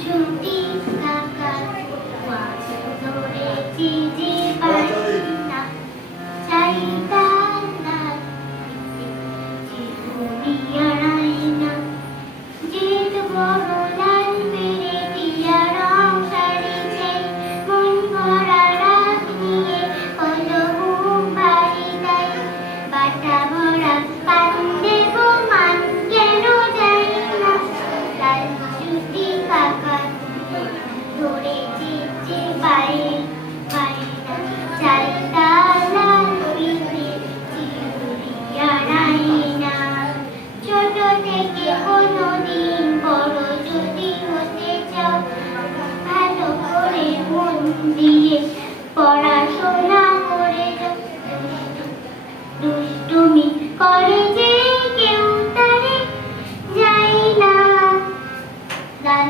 ছুটি কাকা ধরেছি যে পারি না চাইতা না জীবনিয়ারাই না জিত বড় লাল মেরে দিয়া রং সারিছে মন ভরা রাত নিয়ে হলো ঘুম বাড়ি তাই বাটা ভরা কান্দে গো মান কেন যাই না লাল ছুটি কাকা ধরে চিঠি পাই না চাইতা লাল পিঠে চিড়িয়ারাই না ছোট থেকে কোনোদিন বড় যদি হতে চাও ভালো করে মন দিয়ে পড়াশোনা করে যাও দুষ্টুমি করে যে কেউ তারে যাই না লাল